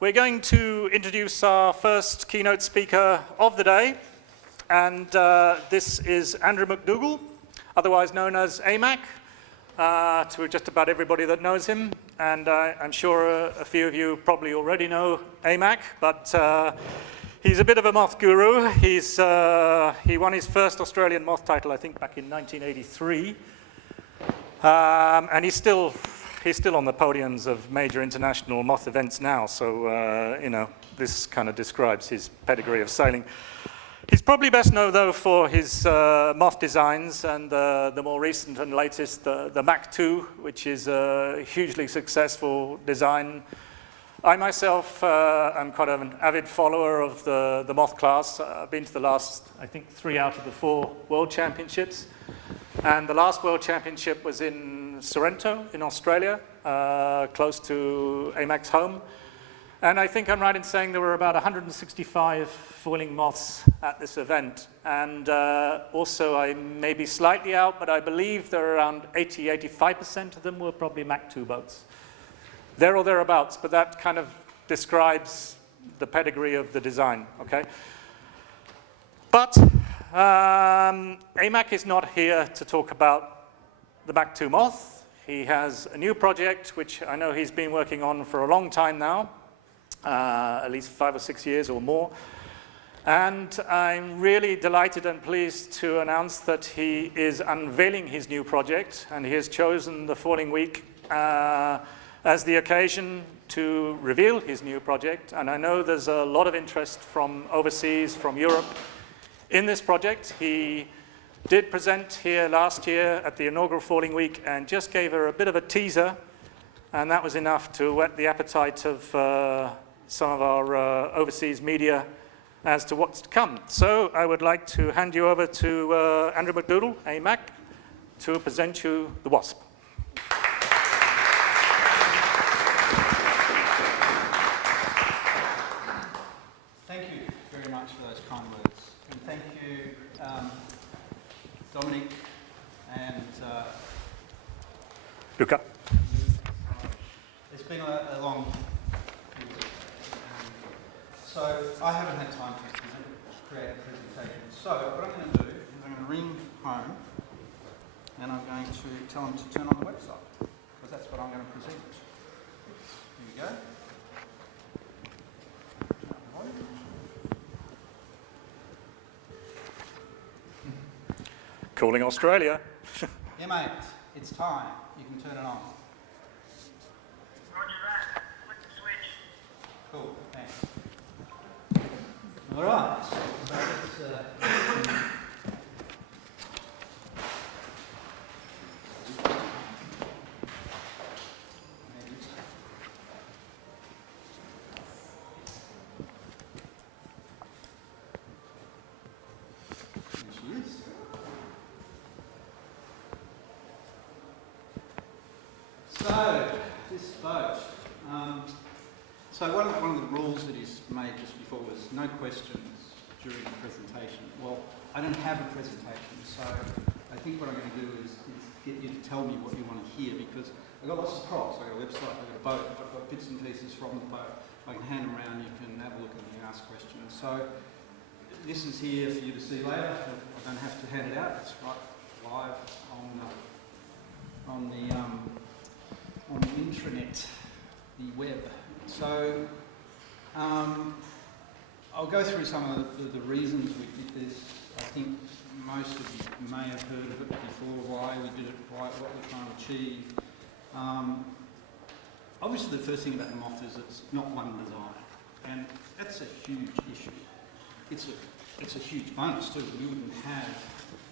We're going to introduce our first keynote speaker of the day, and this is Andrew Mac Dougall, otherwise known as AMAC, to just about everybody that knows him. And I'm sure a few of you probably already know AMAC, but he's a bit of a moth guru. He won his first Australian moth title, I think, back in 1983. And he's still on the podiums of major international moth events now, so this kind of describes his pedigree of sailing. He's probably best known, though, for his moth designs, and the more recent and latest, the Mac 2, which is a hugely successful design. I myself am quite an avid follower of the moth class. I've been to the last, I think, 3 out of the 4 World Championships. And the last World Championship was in Sorrento in Australia, close to AMAC's home. And I think I'm right in saying there were about 165 foiling moths at this event. And also, I may be slightly out, but I believe there are around 85% of them were probably Mac 2 boats. There or thereabouts, but that kind of describes the pedigree of the design, okay? But AMAC is not here to talk about the Mac 2 moth. He has a new project, which I know he's been working on for a long time now, at least 5 or 6 years or more. And I'm really delighted and pleased to announce that he is unveiling his new project, and he has chosen the Foiling Week as the occasion to reveal his new project. And I know there's a lot of interest from overseas, from Europe, in this project. He did present here last year at the inaugural Foiling Week and just gave her a bit of a teaser, and that was enough to whet the appetite of some of our overseas media as to what's to come. So I would like to hand you over to Andrew Mac Dougall, AMAC, to present you the Waszp. Thank you very much for those kind words. And thank you, Dominic and Luca. It's been a long week. So I haven't had time to create a presentation. So what I'm going to do is I'm going to ring home and I'm going to tell them to turn on the website, because that's what I'm going to present. Here we go. Calling Australia. Yeah, mate, it's time. You can turn it on. Roger that. Flip the switch. Cool, thanks. All right. So let's, So, this boat. So one of the rules that is made just before was no questions during the presentation. Well, I don't have a presentation, so I think what I'm going to do is get you to tell me what you want to hear, because I've got lots of props. I've got a website, I've got a boat, I've got bits and pieces from the boat. I can hand them around, you can have a look and you can ask questions. So this is here for you to see later. I don't have to hand it out. It's right live on the intranet, the web. So I'll go through some of the reasons we did this. I think most of you may have heard of it before, why we did it, what we're trying to achieve. Obviously the first thing about the moth is it's not one design, and that's a huge issue. It's a huge bonus too. We wouldn't have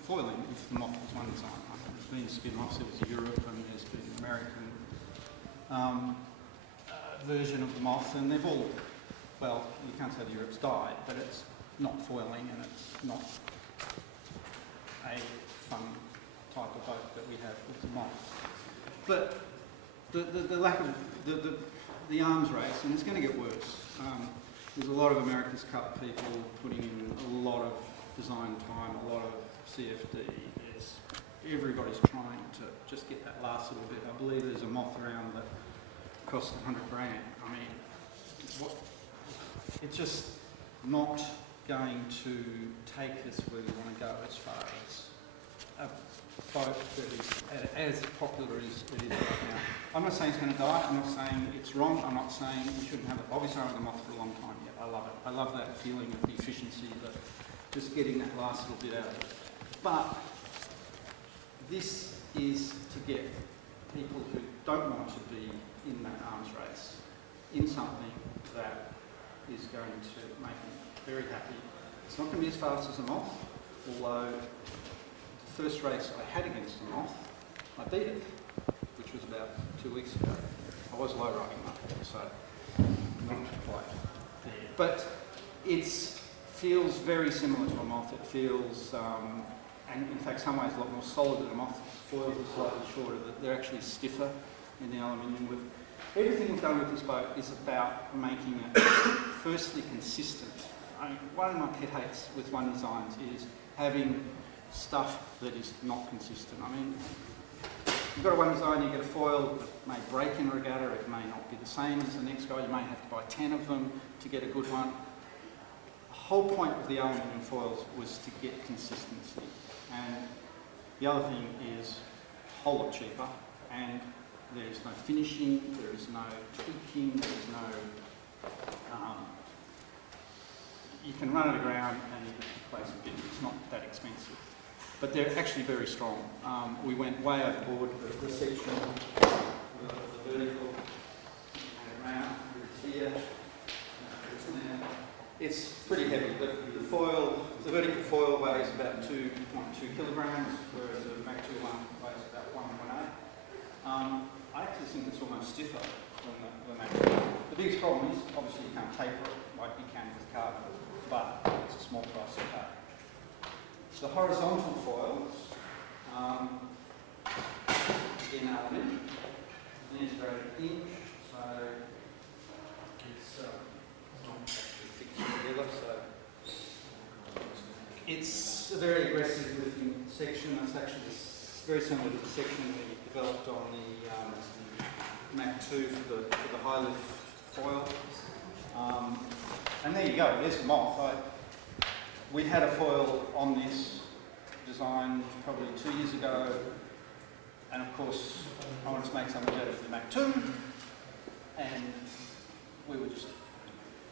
foiling if the moth was one design. There's been spin-offs, there was Europe and there's been an American version of the moth, and they've all, well, you can't say Europe's died, but it's not foiling and it's not a fun type of boat that we have with the moth. But the lack of the arms race, and it's going to get worse. There's a lot of America's Cup people putting in a lot of design time, a lot of CFD. Everybody's trying to just get that last little bit. I believe there's a moth around that cost 100 grand. I mean, it's just not going to take us where we want to go as far as a boat that is as popular as it is right now. I'm not saying it's going to die, I'm not saying it's wrong, I'm not saying we shouldn't have it. I'll be sailing the Moth for a long time yet. I love it. I love that feeling of the efficiency, that just getting that last little bit out of it. But this is to get people who don't want to be in that arms race in something that is going to make them very happy. It's not going to be as fast as the Moth, although the first race I had against the Moth, I beat it, which was about 2 weeks ago. I was low riding though, so not quite there. But it feels very similar to a Moth. It feels, and in fact, some ways a lot more solid than a Moth. Foils are slightly shorter. They're actually stiffer in the aluminium. Everything we've done with this boat is about making it firstly consistent. One of my pet hates with one designs is having stuff that is not consistent. I mean, you've got a one design, you get a foil that may break in a regatta, it may not be the same as the next guy, you may have to buy 10 of them to get a good one. The whole point of the aluminium foils was to get consistency. And the other thing is a whole lot cheaper, and there's no finishing, there is no tweaking, there is no... you can run it around and you can place a bit. It's not that expensive. But they're actually very strong. We went way overboard. The section, the vertical, and around, it's here, it's there. It's pretty heavy. The foil, the vertical foil weighs about 2.2 kilograms, whereas the Mac 2 one weighs about 1.8. I actually think it's almost stiffer than the Mac 2. The biggest problem is, obviously, you can't taper it like you can with carbon, but it's a small price to pay. The horizontal foils in aluminium, an integrated hinge, so it's not actually fixed together, so it's a very aggressive lifting section. It's actually very similar to the section we developed on the Mac 2 for the high lift foil. And there you go, there's the Moth. We had a foil on this design probably 2 years ago, and of course I wanted to make something better for the Mac 2, and we were just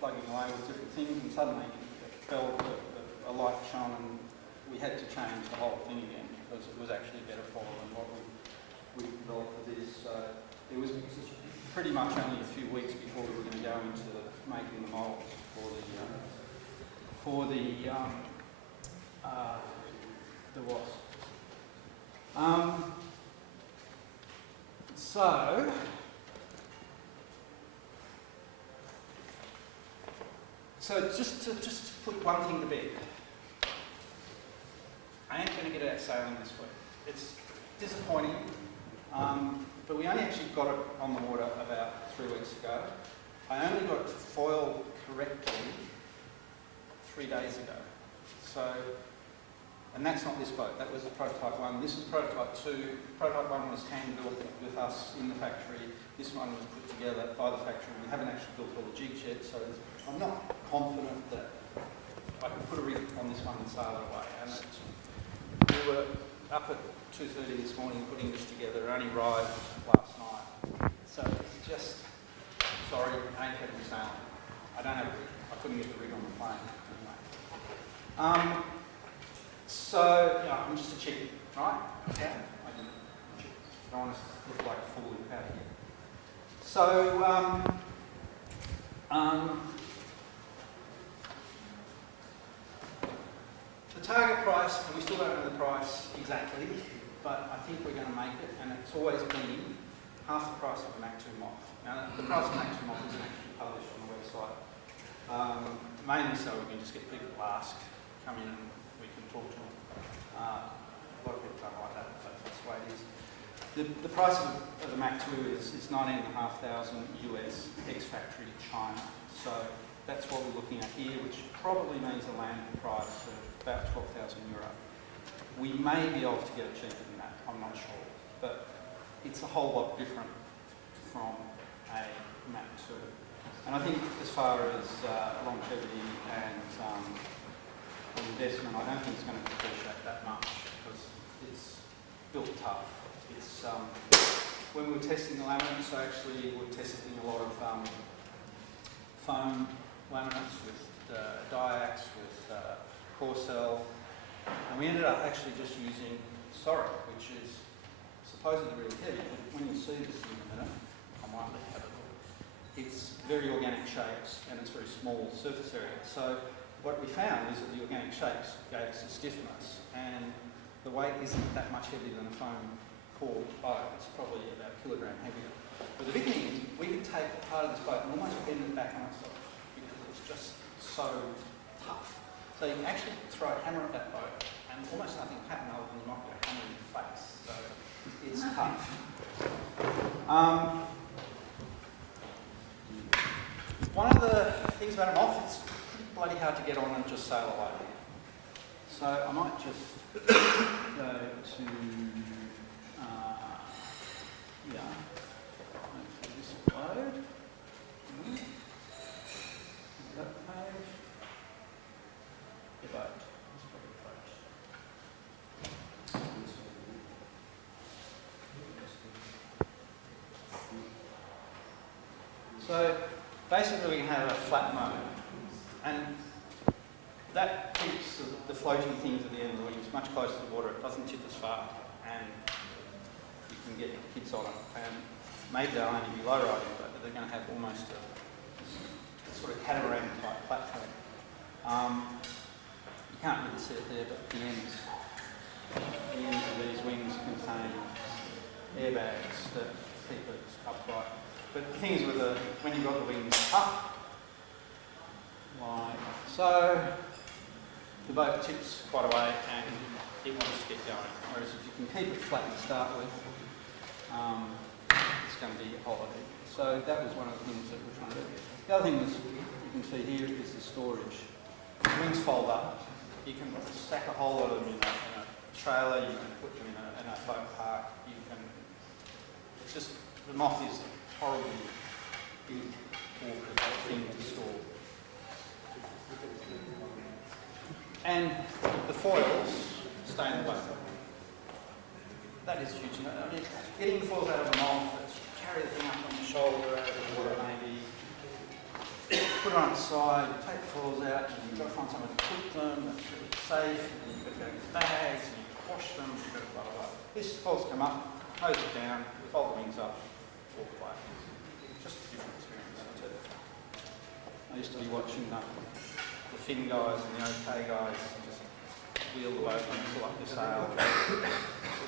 plugging away with different things, and suddenly it felt a light shone, and we had to change the whole thing again because it was actually a better foil than what we developed for this. So it was pretty much only a few weeks before we were going to go into making the molds for the Waszp. So just to put one thing to bed, I ain't going to get out sailing this week. It's disappointing, but we only actually got it on the water about 3 weeks ago. I only got it foiled correctly 3 days ago. So, and that's not this boat, that was the prototype 1. This is prototype 2. Prototype 1 was hand-built with us in the factory. This one was put together by the factory. We haven't actually built all the jigs yet, so I'm not confident that I can put a rig on this one and sail it away. And we were up at 2:30 this morning putting this together. It only arrived last night. So it's just, sorry, I ain't getting sailing. I don't have a rig. I couldn't get the rig on the plane anyway. So, yeah, I'm just a chicken, right? Okay. I don't want to look like a fool out here. So, the target price, and we still don't know the price exactly, but I think we're going to make it, and it's always been half the price of the Mac 2 Moth. Now, the price of the Mac 2 Moth isn't actually published on the website, mainly so we can just get people to ask, come in and we can talk to them. A lot of people don't like that, but that's the way it is. The price of the Mac 2 is $19,500 US, ex-factory China. So that's what we're looking at here, which probably means a landed price of about €12,000. We may be able to get it cheaper than that, I'm not sure. But it's a whole lot different from a Mac 2. And I think as far as longevity and investment, I don't think it's going to depreciate that much because it's built tough. It's when we were testing the laminates, actually we were testing a lot of foam laminates with Diax, with Corcel, and we ended up actually just using Soric, which is supposedly really heavy, but when you see this in a minute, I might let you have a look. It's very organic shapes and it's very small surface area. So what we found is that the organic shapes gave us a stiffness, and the weight isn't that much heavier than a foam core boat. It's probably about a kilogram heavier. But the big thing is we could take part of this boat and almost bend it back on itself because it's just so tough. So you can actually throw a hammer at that boat and almost nothing will happen other than you might get a hammer in your face. So it's tough. One of the things about a moth, it's pretty bloody hard to get on and just sail away. So I might just go to, hopefully this will load. That page. The boat. Let's try the boat. So basically we can have a flat mode, and that keeps the floating things at the end of the wings much closer to the water. It doesn't tip as far, and you can get kids on it. And maybe they'll only be low riding, but they're going to have almost a sort of catamaran type platform. You can't really see it there, but the ends of these wings contain airbags that keep it upright. But the thing is, when you've got the wings up, like so, the boat tips quite away and it wants to get going. Whereas if you can keep it flat to start with, it's going to be a holiday. So that was one of the things that we're trying to do. The other thing is, you can see here is the storage. The wings fold up. You can stack a whole lot of them in a trailer. You can put them in a boat park. You can. It's just the moth is horribly big, awkward thing to store. And the foils stay in the boat. That is huge. I mean, getting the foils out of the moth, carry the thing up on your shoulder out of the water maybe, put it on its side, take the foils out, and you've got to find somewhere to put them that's really safe, and then you've got to go into bags, and you wash them, you've got to blah, blah, blah. This foils come up, hose it down, fold the wings up, walk away. Just a different experience. I used to be watching the fin guys and the OK guys just wheel the boat and pull up the sail.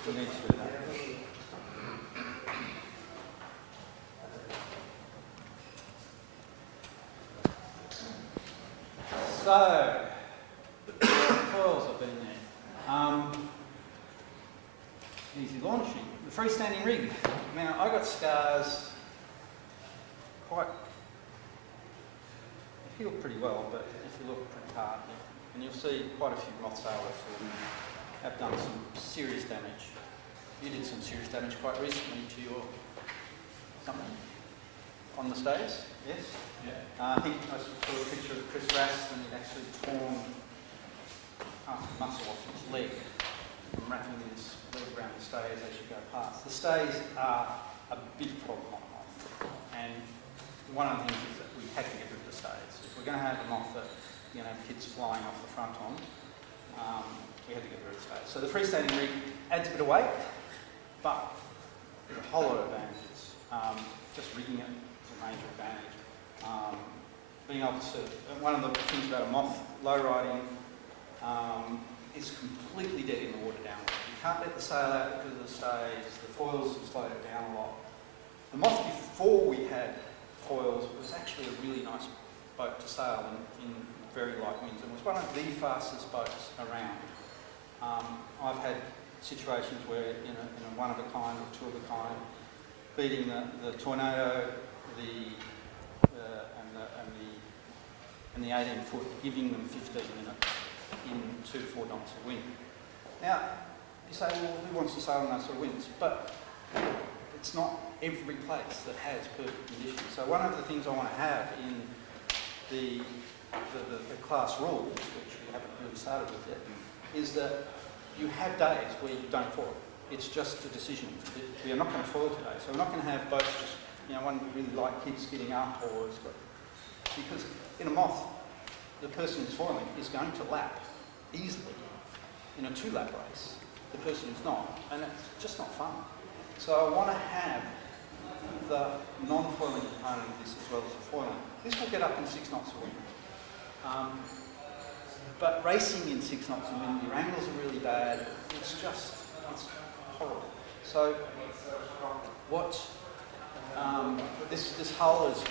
We need to do that. So, the foils have been there. Easy launching. The freestanding rig. Now, I got scars quite. They heal pretty well, but if you look pretty hard, and you'll see quite a few moth sailors who have done some serious damage. You did some serious damage quite recently to your something on the stays, yes? Yeah. I think I saw a picture of Chris Rast and he'd actually torn half the muscle off his leg from wrapping his leg around the stays as you go past. The stays are a big problem on moth, and one of the things is that we had to get rid of the stays. If we're going to have a moth that kids flying off the front on, we had to get rid of the stays. So the freestanding rig adds a bit of weight, but there's a whole lot of advantages. Just rigging it is a major advantage. Being able to, one of the things about a moth low riding is completely dead in the water downwind. You can't let the sail out because of the stays. The foils have slowed it down a lot. The moth before we had foils was actually a really nice boat to sail in very light winds, and was one of the fastest boats around. I've had situations where in a one of a kind or two of a kind, beating the tornado, and the 18 foot, giving them 15 minutes in 2 to 4 knots of wind. Now, you say, well, who wants to sail in those sort of winds? But it's not every place that has perfect conditions. So one of the things I want to have in the class rules, which we haven't really started with yet, is that you have days where you don't foil. It's just a decision. We are not going to foil today, so we're not going to have boats just, one really light kid's getting up, or it's got, because in a moth, the person who's foiling is going to lap easily in a 2-lap race. The person who's not, and it's just not fun. So I want to have the non-foiling component of this as well as the foiling. This will get up in 6 knots of wind. But racing in 6 knots of wind, your angles are really bad. It's horrible. So what this hull has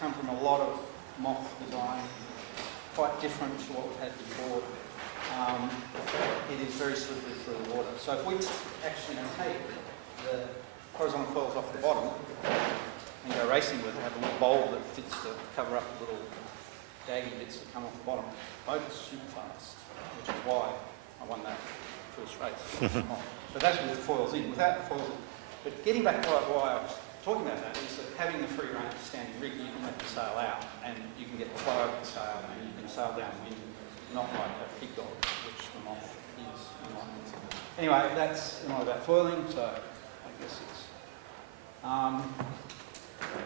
come from a lot of moth design, quite different to what we've had before. It is very slippery through the water. So if we actually take the horizontal foils off the bottom and go racing with it, have a little bowl that fits to cover up the little daggy bits that come off the bottom, the boat is super fast, which is why I won that first race. So that's with the foils in. Without the foils in. But getting back to why I was talking about that is that having the free range standing rig, you can let the sail out and you can get the flow of the sail and you can sail downwind, not like a pig dog, which the moth is. Anyway, that's enough about foiling, so I guess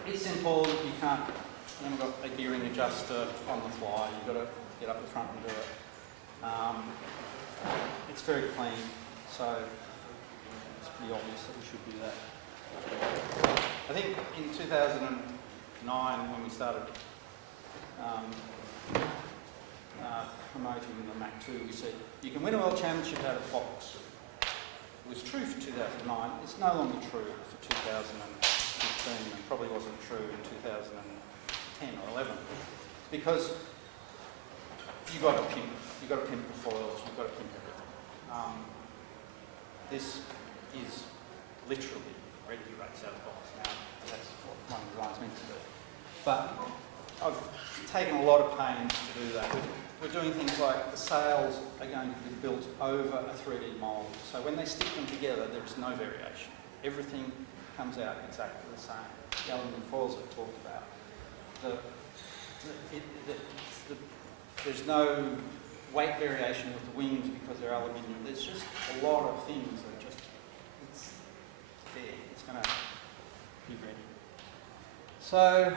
it's simple. You haven't got a gearing adjuster on the fly. You've got to get up the front and do it. It's very clean, so it's pretty obvious that we should do that. I think in 2009, when we started promoting the Mac 2, we said, you can win a world championship out of the box. It was true for 2009. It's no longer true for 2015, and probably wasn't true in 2010 or 11. Because you've got to pimp the foils, you've got to pimp everything. This is literally ready to race out of the box now. That's what one design's meant to do. But I've taken a lot of pains to do that. We're doing things like the sails are going to be built over a 3D mould. So when they stick them together, there is no variation. Everything comes out exactly the same. The aluminium foils I've talked about. There's no weight variation with the wings because they're aluminium. There's just a lot of things that it's there. It's going to be ready. So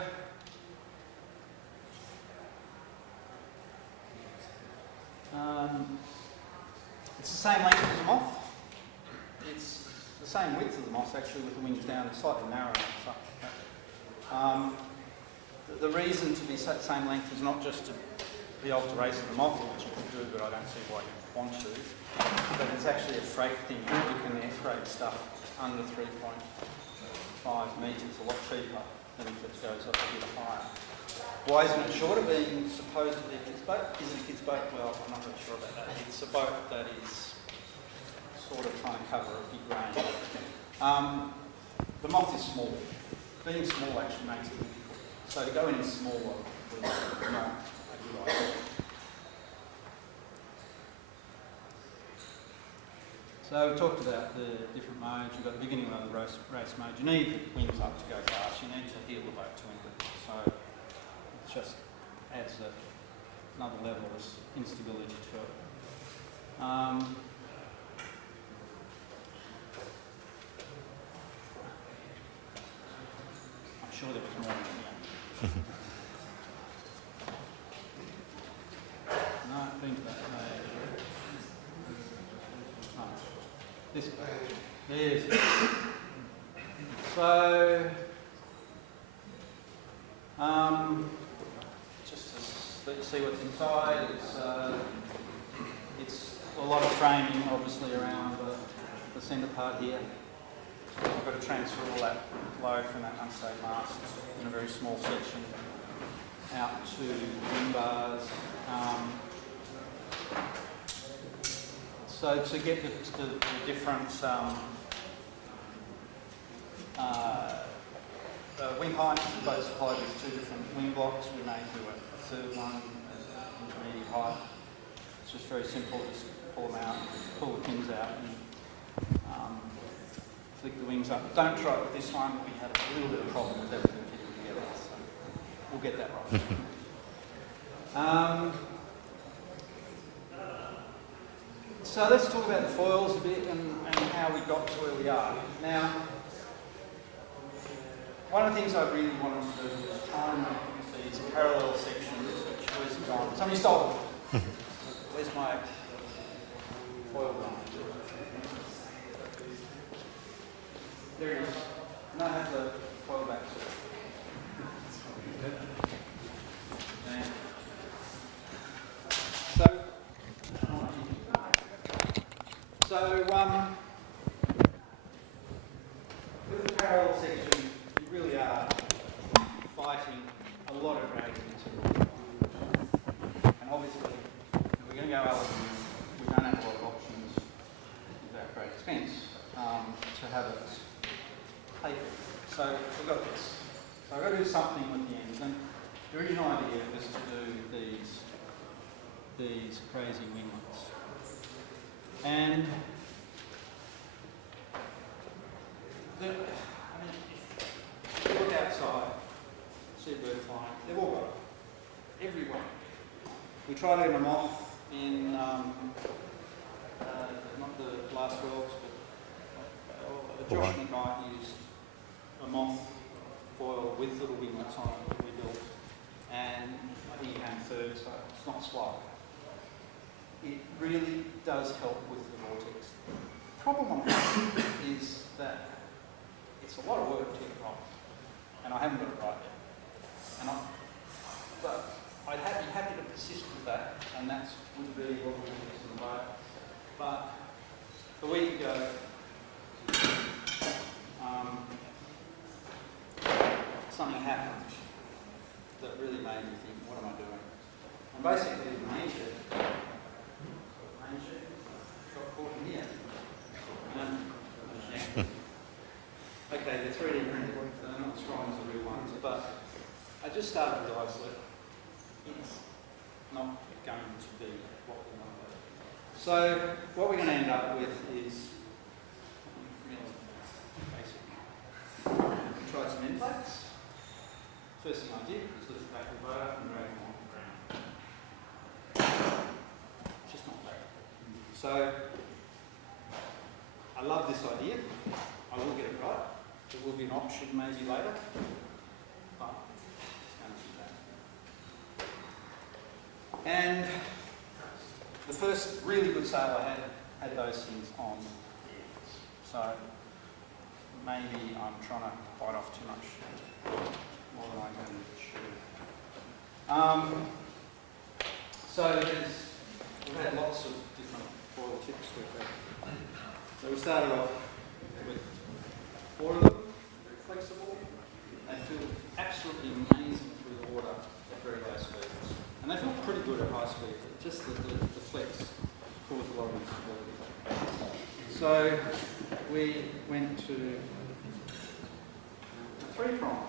it's the same length as the moth. It's the same width as the moth, actually, with the wings down, slightly narrower and such. The reason to be the same length is not just to be able to race the moth, which you can do, but I don't see why you want to. But it's actually a freight thing. You can air freight stuff under 3.5 metres, a lot cheaper than if it goes up a bit higher. Why isn't it shorter, being supposedly a kid's boat? Is it a kid's boat? Well, I'm not really sure about that. It's a boat that is sort of trying to cover a big range. The moth is small. Being small actually makes it difficult. So to go any smaller was not a good idea. So we talked about the different modes. You've got the beginning of the race mode. You need the wings up to go fast. You need to heel the boat to end it. So it just adds another level of instability to it. I'm sure there was more in here. No, I've been to that page. Oh, this page. There's it. So, just to let you see what's inside, it's a lot of framing, obviously, around the centre part here. So we've got to transfer all that load from that unsafe mast in a very small section out to wing bars. So to get the different wing heights, both supplied with 2 different wing blocks. We may do a third one as an intermediate height. It's just very simple, just pull them out, pull the pins out and the wings up. Don't try it with this one. We had a little bit of problem with everything fitting together, so we'll get that right. So let's talk about the foils a bit and how we got to where we are. Now, one of the things I really wanted to do was try and make these parallel sections which was gone. Somebody stole it. Where's my foil gone? There it is. And I have the foil back to it. With the parallel section, you really are fighting a lot of gradients. And obviously, if we're going to go aluminium, we don't have a lot of options without great expense to have it paper. So we've got this. So I've got to do something with the ends. And the original idea was to do these crazy winglets. And if you look outside, see a bird flying, they've all got it. Everyone. We tried it in a moth in, not the last worlds, but Josh and I used a moth foil with little winglets on it that we built, and I think he came third, so it's not slow. It really does help with the vortex. The problem on that is that it's a lot of work to get it right, and I haven't got it right yet. But I'd be happy to persist with that, and that's would be what we're doing in the boat. But a week ago, something happened that really made me think, what am I doing? And basically, the main sheet got caught in here. Okay, they're 3D printed, so they're not as strong as the real ones, but I just started to realise that it's not going to be what we want to do. So what we're going to end up with is really basic. We tried some end plates. First thing I did was lift the back of the boat up and drag them off the ground. Just not there. So I love this idea. I will get it right. There will be an option maybe later, but it's going to be that. And the first really good sail I had those things on. So maybe I'm trying to bite off too much more than I can chew. So we've had lots of different foil tips with it. So we started off with 4 of them, very flexible. They feel absolutely amazing through the water at very low speeds. And they feel pretty good at high speed, but just the flex caused a lot of instability. So we went to a 3-prong.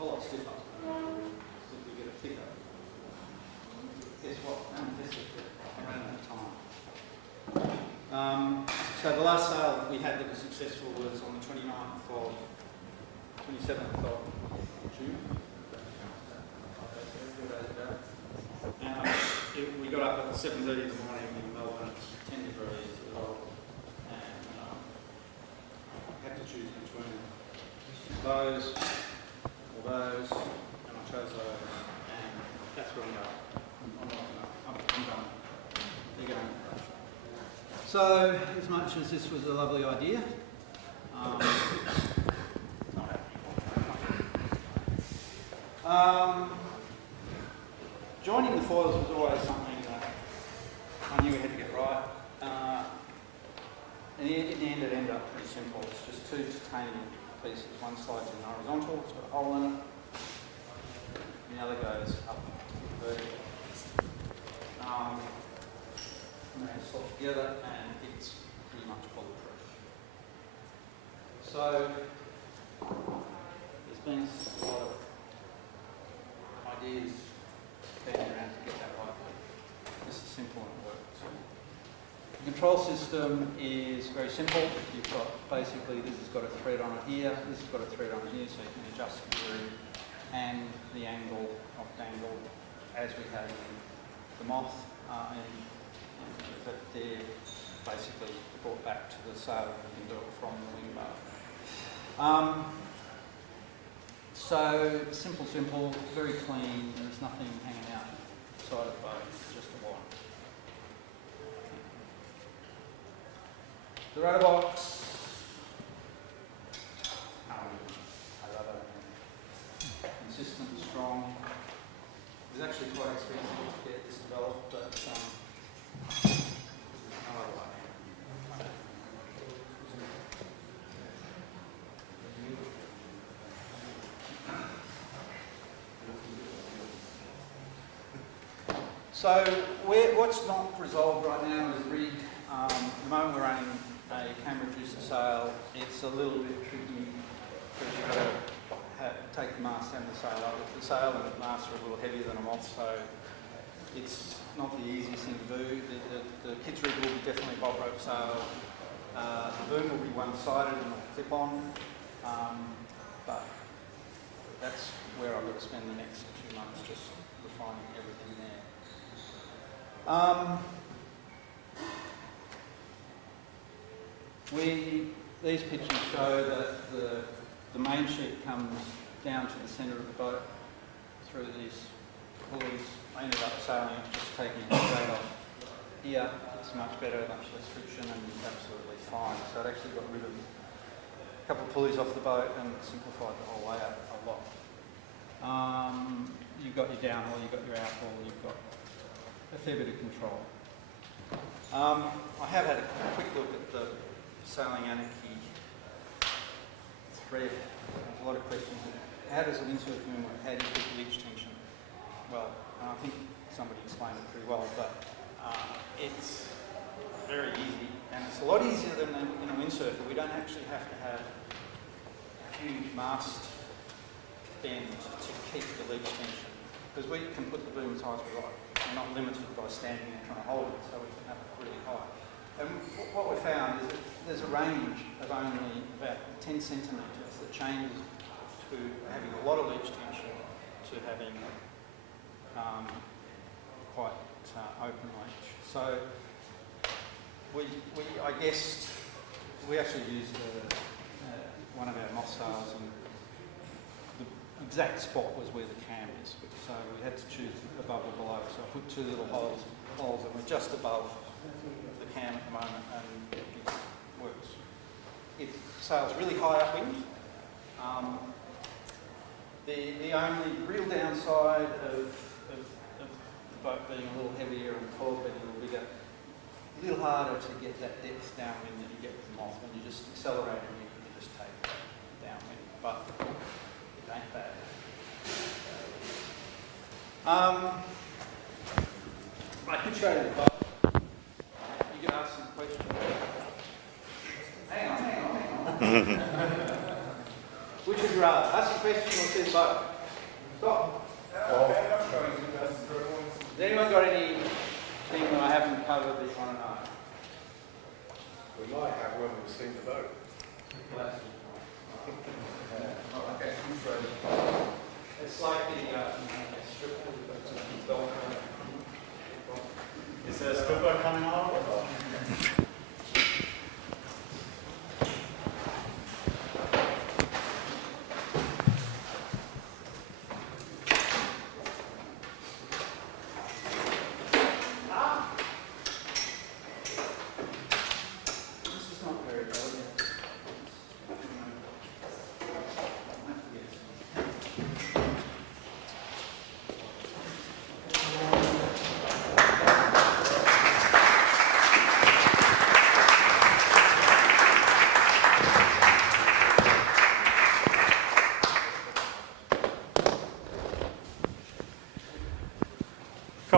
A lot stiffer. So we get it thicker. Guess what? I ran out of time. So the last sale we had that was successful was on the 27th of June. And we got up at 7:30 in the morning in Melbourne, it's 10 degrees as well, and had to choose between those or those, and I chose those, and that's where I'm going. I'm done. They're going. So, as much as this was a lovely idea, not happening. Joining the foils was always something that I knew we had to get right. And in the end, it ended up pretty simple. It's just 2 titanium pieces. One slides in horizontal, it's got a hole in it, and the other goes up vertical. And they slot together, and it's pretty much bulletproof. So there's been a lot of ideas banding around to get that right. This is simple and it works. You can control system is very simple. You've got basically, this has got a thread on it here, this has got a thread on it here, so you can adjust the gearing and the angle of dangle as we have in the Moth, but they're basically brought back to the sail. You can do it from the wing bar. So simple, very clean. There's nothing hanging out the side of the boat. It's just a wire. The rudder box. I love it. Consistent, strong. It was actually quite expensive to get this developed, but I like it. So what's not resolved right now is rig. At the moment we're running a camera reducer sail. It's a little bit tricky because you've got to take the mast and the sail up. The sail and the mast are a little heavier than a Moth, so it's not the easiest thing to do. The kids rig will be definitely bolt rope sail. The boom will be one-sided and it'll clip on, but that's where I've got to spend the next 2 months just refining everything there. These pictures show that the main sheet comes down to the centre of the boat through these pulleys. I ended up sailing just taking it straight off here. It's much better, much less friction, and it's absolutely fine. So it actually got rid of a couple of pulleys off the boat and simplified the whole layout a lot. You've got your downhaul, you've got your outhaul, you've got a fair bit of control. I have had a quick look at the Sailing Anarchy thread. There's a lot of questions. How does an insert boom work? How do you get leach tension? Well, I think somebody explained it pretty well, but it's very easy, and it's a lot easier than in an insert. We don't actually have to have a huge mast bend to keep the leach tension, because we can put the boom as high as we like. We're not limited by standing there trying to hold it, so we can have it really high. And what we found is that there's a range of only about 10 centimetres that changes to having a lot of leach tension to having quite open leach. So I guess we actually used one of our Moth sails, and the exact spot was where the cam is. So we had to choose above or below. So I put two little holes and we're just above the cam at the moment, and it works. It sails really high upwind. The only real downside of the boat being a little heavier and fog being a little bigger, a little harder to get that depth downwind that you get with the Moth. When you just accelerate and you can just take downwind, but it ain't bad. I could show you the boat. You can ask some questions. Hang on. Which would you rather? Ask a question or see the boat? Stop. Has anyone got anything that I haven't covered that you want to know? We might have when we've seen the boat. Okay. It's like the strip. Is there a stripper coming on?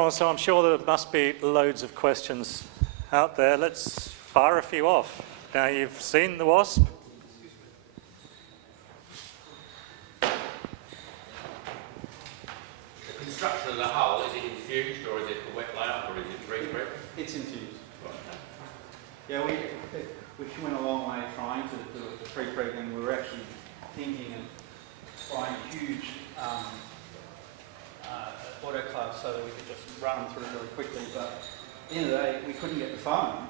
So I'm sure there must be loads of questions out there. Let's fire a few off. Now, you've seen the Waszp. The construction of the hull, is it infused or is it a wet layout or is it pre-prep? It's infused. Yeah, we went a long way trying to do it pre-pregnant. We were actually thinking of buying a huge autoclave so that we could just run them through really quickly. But at the end of the day, we couldn't get the foam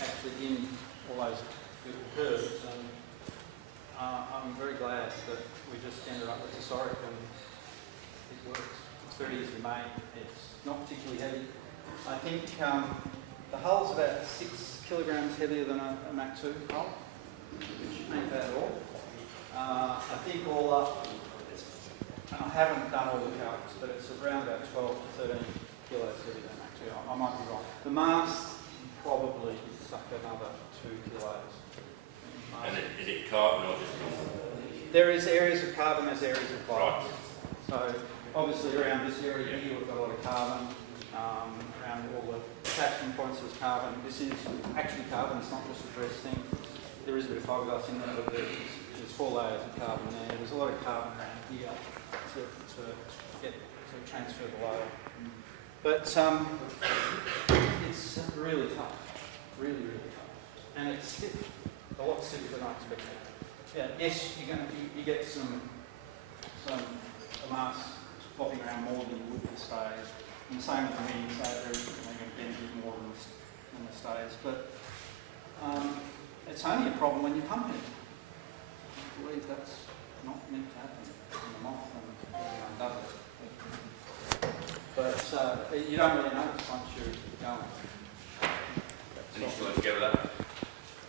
actually in all those little curves. And I'm very glad that we just ended up with historic and it works. It's very easily made. It's not particularly heavy. I think the hull's about 6 kilograms heavier than a Mac 2 hull, which ain't bad at all. I think all up, I haven't done all the calcs, but it's around about 12 to 13 kilos heavier than Mac 2. I might be wrong. The mast probably suck another 2 kilos. And is it carbon or just normal? There is areas of carbon, there's areas of Right. glass. So obviously around this area here we've got a lot of carbon. Around all the attachment points there's carbon. This is actually carbon, it's not just a dress thing. There is a bit of fiberglass in there, but there's 4 layers of carbon there. There's a lot of carbon around here to transfer the load. But it's really tough, really, really tough. And it's stiff, a lot stiffer than I expected. Yeah, yes, you get some mass flopping around more than you would with stays. And the same with the wings, they're going to bend a bit more than the stays. But it's only a problem when you pump it. I believe that's not meant to happen in the moth and everyone does it. But you don't really notice once you're going. And it's joined together that way?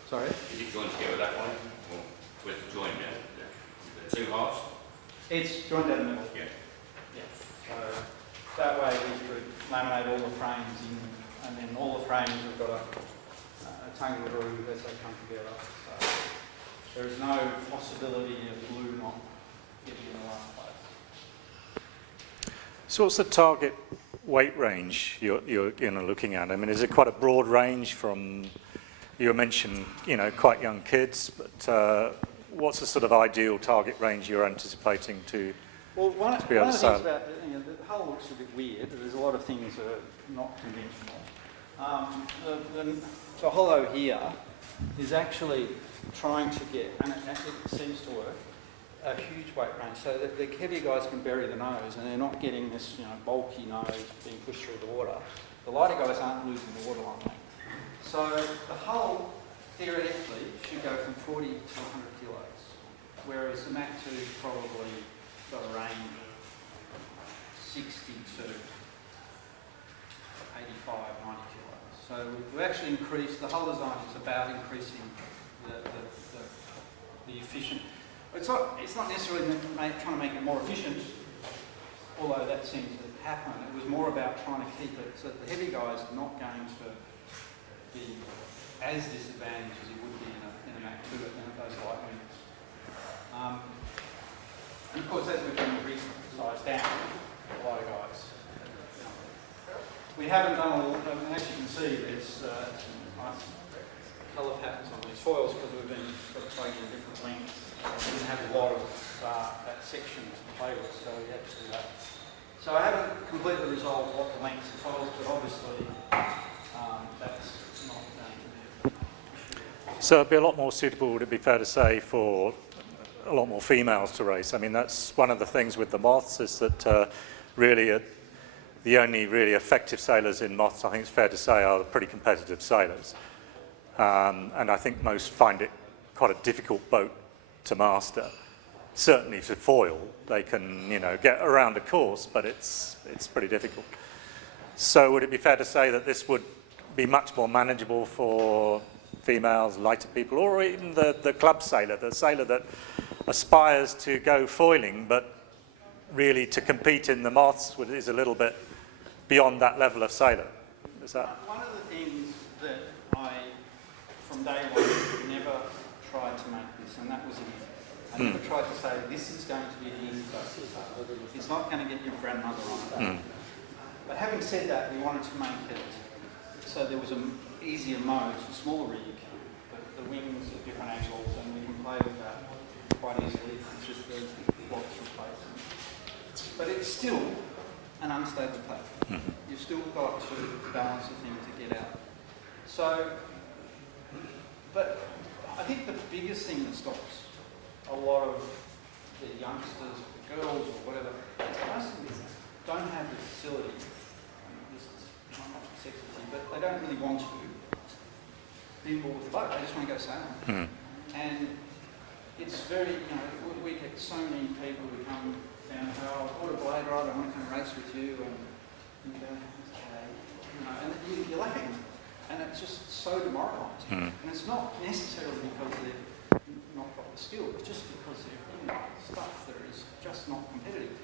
Sorry? Is it joined together that way? Or where's the join now? The 2 halves? It's joined down the middle. Yeah. Yeah. So that way we could laminate all the frames in, and then all the frames have got a tongue groove as they come together. So there is no possibility of glue not getting in the right place. So what's the target weight range you're looking at? I mean, is it quite a broad range from, you mentioned, quite young kids, but what's the sort of ideal target range you're anticipating to Well, one of the be able to things sail? about the hull looks a bit weird. There's a lot of things that are not conventional. The hollow here is actually trying to get, and it seems to work, a huge weight range. So that the heavier guys can bury the nose, and they're not getting this bulky nose being pushed through the water. The lighter guys aren't losing the waterline length. So the hull theoretically should go from 40 to 100 kilos, whereas the Mac 2 probably got a range of 60 to 85, 90 kilos. So we've actually increased, the hull design is about increasing the efficient. It's not necessarily trying to make it more efficient, although that seems to happen. It was more about trying to keep it so that the heavy guys are not going to be as disadvantaged as he would be in a Mac 2 at those light wings. And of course, as we've done the rig size down, the lighter guys. We haven't done all, and as you can see, there's some nice colour patterns on these foils because we've been sort of playing in different lengths. We didn't have a lot of that section to play with, so we had to do that. So I haven't completely resolved what the lengths of foils, but obviously that's not going to be. So it'd be a lot more suitable, would it be fair to say, for a lot more females to race? I mean, that's one of the things with the moths is that really the only really effective sailors in moths, I think it's fair to say, are the pretty competitive sailors. And I think most find it quite a difficult boat to master. Certainly for foil, they can, get around a course, but it's pretty difficult. So would it be fair to say that this would be much more manageable for females, lighter people, or even the club sailor, the sailor that aspires to go foiling, but really to compete in the moths is a little bit beyond that level of sailor? Is that? One of the things that I, from day one, never tried to make this, and that was it. I never tried to say, this is going to be an easy boat. It's not going to get your grandmother on it. But having said that, we wanted to make it so there was an easier mode, a smaller rig, the wings at different angles, and we can play with that quite easily. It's just the blocks replacing. But it's still an unstable platform. You've still got to balance the thing to get out. So biggest thing that stops a lot of the youngsters, the girls or whatever, most of them don't have the facility. This is not a sexy thing, but they don't really want to bimble with the boat. They just want to go sailing. And it's very, we get so many people who come down and say, oh, I've bought a blade rod, I want to come race with you, and you go, okay, and you're laughing. And it's just so demoralising. And it's not necessarily because they're not got the skill, it's just because they're in stuff that is just not competitive.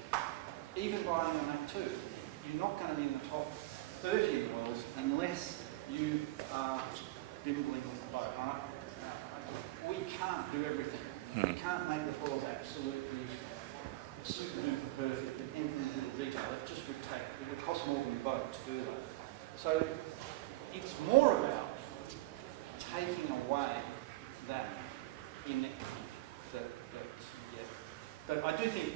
Even riding a Mac 2, you're not going to be in the top 30 in the world unless you are bimbling with the boat, right? We can't do everything. We can't make the foils absolutely super duper perfect in every little detail. It would cost more than the boat to do that. So it's more about taking away that inequity But I do think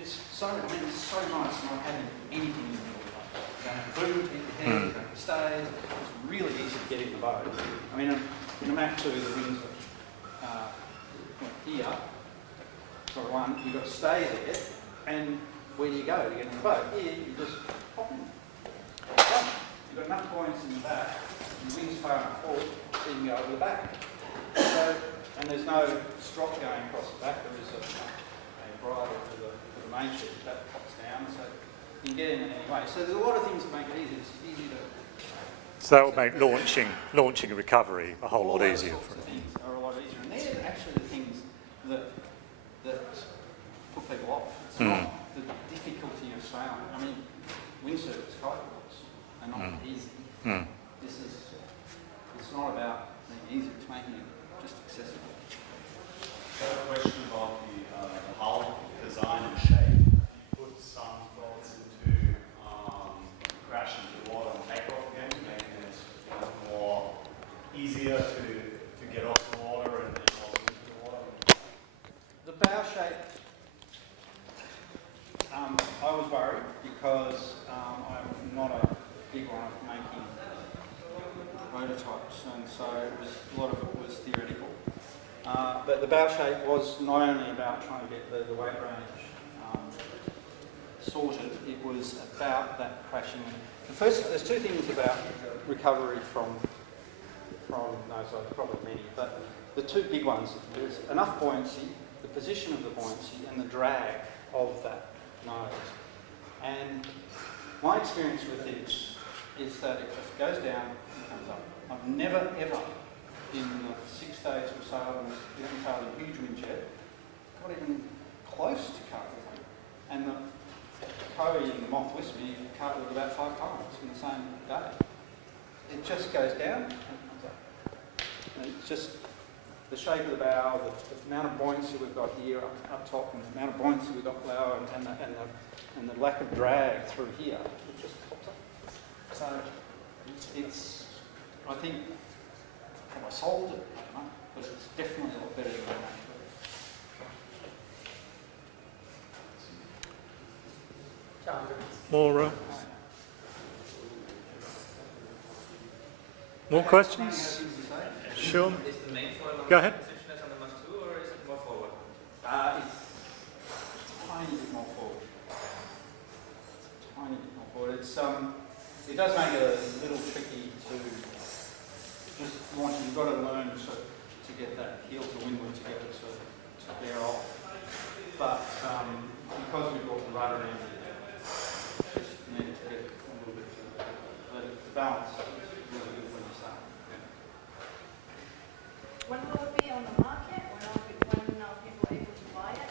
it's so nice not having anything in the boat. You don't have a boot, you don't have the stays. It's really easy to get in the boat. I mean, in a Mac 2, the wings are here. For one, you've got to stay there, and where do you go to get in the boat? Here, you just pop in. You've got enough points in the back, your wings far enough forward, so you can go over the back. So, and there's no strop going across the back, there is a bridle to the main sheet that pops down, so you can get in any way. So there's a lot of things that make it easy. It's easy to... So that will make launching and recovery a whole lot easier. All those sorts of things are a lot easier. And they're actually the things that put people off. It's not the difficulty of sailing. I mean, windsurf kiteboards are not easy. It's not about being easy, it's making it just accessible. I have a question about the hull design and shape. You put some bolts into crash into the water and take off again, making it more easier to get off the water and then also into the water. The bow shape, I was worried because I'm not a big one of making prototypes, and so a lot of it was theoretical. But the bow shape was not only about trying to get the weight range sorted, it was about that crashing. There's two things about recovery from nosedives, probably many, but the two big ones is enough buoyancy, the position of the buoyancy, and the drag of that nose. And my experience with it is that it just goes down and comes up. I've never ever, in the 6 days of sailing, sailing huge wind jet, got even close to cartwheeling. And the Cowie and the Moth Wispy cartwheeled about 5 times in the same day. It just goes down and comes up. And it's just the shape of the bow, the amount of buoyancy we've got here up top, and the amount of buoyancy we've got below, and the lack of drag through here, it just pops up. So it's, I think, have I solved it? I don't know, but it's definitely a lot better than that. More questions? Sure. Is the main foil on Go the ahead. position as on the Mac 2, or is it more forward? It's a tiny bit more forward. It does make it a little tricky to just you've got to learn to get that heel to windward to get it to bear off. But because we've got the rudder in, just need to get a little bit the balance is really good when you start. When will it be on the market? When are people able to buy it?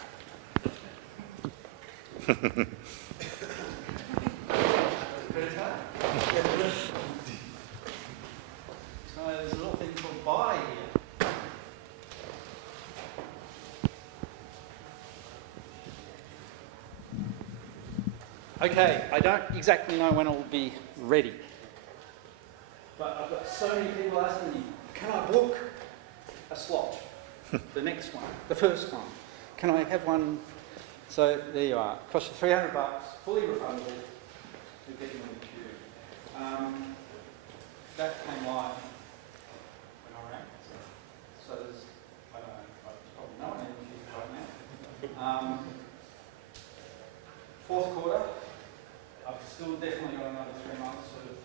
So there's a little thing called buy here. Okay, I don't exactly know when it will be ready, but I've got so many people asking me, can I book a slot? The next one, the first one. Can I have one? So there you are. Cost you $300, fully refundable. To get you in the queue. That came live when I rang. So there's, I don't know, Fourth quarter, I've still definitely got another 3 months of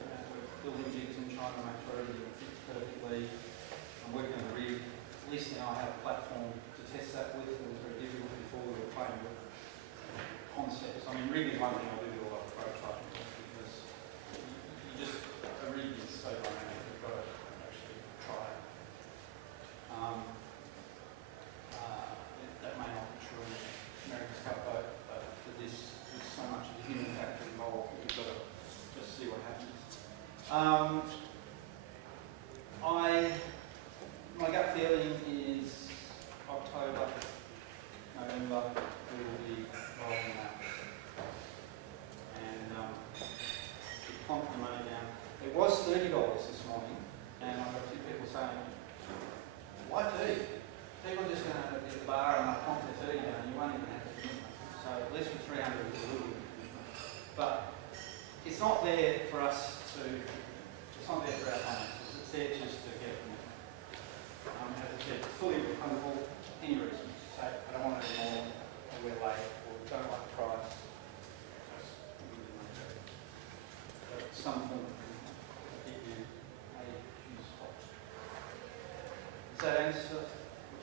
building jigs in China to make sure everything fits perfectly. I'm working on a rig. At least now I have a platform to test that with. It was very difficult before we were playing with concepts. I mean, rig is one thing I do a lot of prototyping because a rig is so dynamic, you've got to actually try it. That may not be true in America's Cup boat, but for this, there's so much of the human factor involved that you've got to just see what happens. My gut feeling is October, November, we will be rolling out. And plonk the money down. It was $30 this morning, and I've got a few people saying, why 30? People are just going to get the bar and they'll plonk the 30 down, and you won't even have to do it. So at least with 300 is a little bit. But it's not there for us to, it's not there for our finances, it's there just to get them. As I said, fully refundable, any reason. Say, I don't want to do more, or we're late, or don't like the price. Just some form of give you a use spot. Does that answer the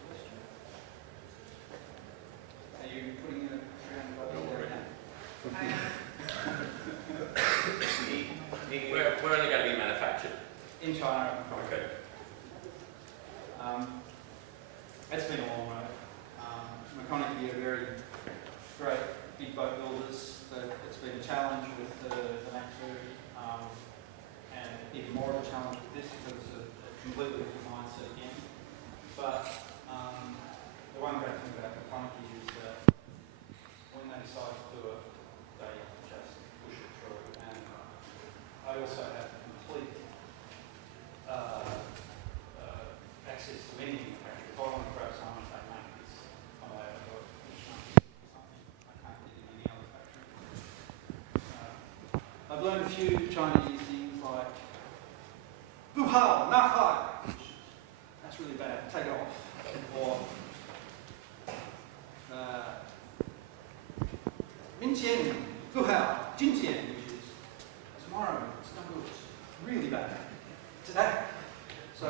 question? Are you putting a $300 there now? Where are they going to be manufactured? In China. Okay. It's been a long road. Mechanically, are very great big boat builders. It's been a challenge with the Mac Dougall, and even more of a challenge with this because it's a completely different mindset again. But the one great thing about Mechanically is that when they decide to do it, they just push it through. And I also have complete access to anything. If I want to grab someone, they make this. I can't get in any other factory. I've learned a few Chinese things like "bu hao, na hai," that's really bad. Take it off. Or "min qian, bu hao, jin qian," which is tomorrow. It's no good. It's really bad. Today. So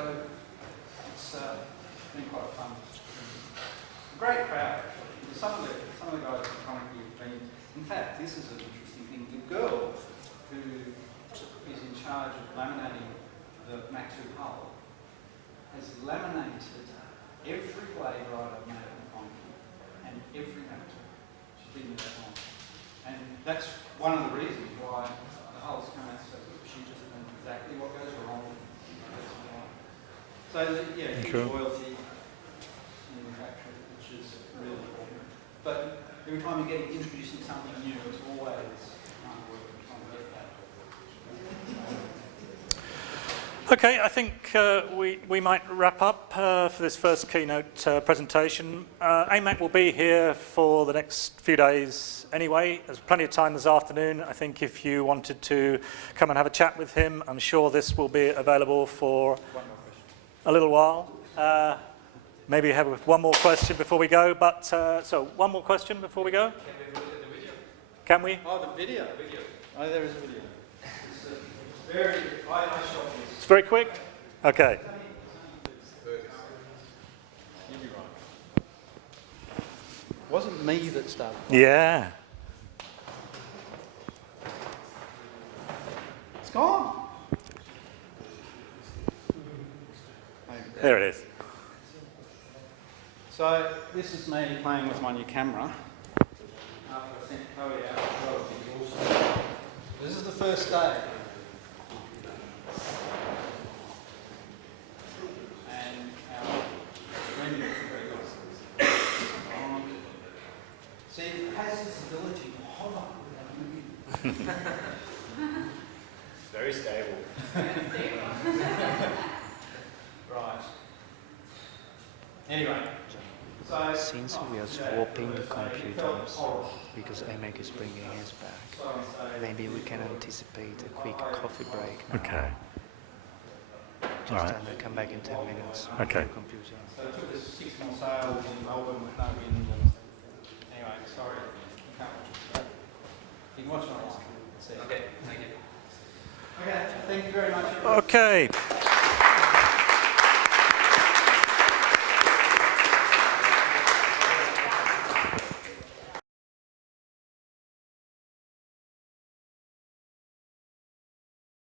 it's been quite fun. A great crowd, actually. Some of the guys are currently been. In fact, this is an interesting thing. The girl who is in charge of laminating the Mac Dougall has laminated every blade rider I've made on and every Mac Dougall. She's been there that long. And that's one of the reasons why the hull's come out so good. She just knows exactly what goes wrong. So, yeah, huge loyalty in the factory, which is really important. But every time you get introducing something new, it's always hard work trying to get that. Okay, I think we might wrap up for this first keynote presentation. AMAC will be here for the next few days anyway. There's plenty of time this afternoon. I think if you wanted to come and have a chat with him, I'm sure this will be available for a little while. Maybe have one more question before we go. But so one more question before we go. Can we look at the video? Can we? Oh, the video. Oh, there is a video. It's very. I shot this. It's very quick. Okay. You'll be right. It wasn't me that started. Yeah. It's gone. There it is. So this is me playing with my new camera. After I sent Chloe out, this is the first day. And our rendering is very good. See, it has this ability to hold up without moving. Very stable. Right. Anyway, so Since we are swapping the computers because AMAC is bringing his back, maybe we can anticipate a quick coffee break now. Okay. Just Alright. and then come back in 10 minutes. Okay. Computer. So it took us 6 more sales in Melbourne with no wind, you very much. Everyone. Okay.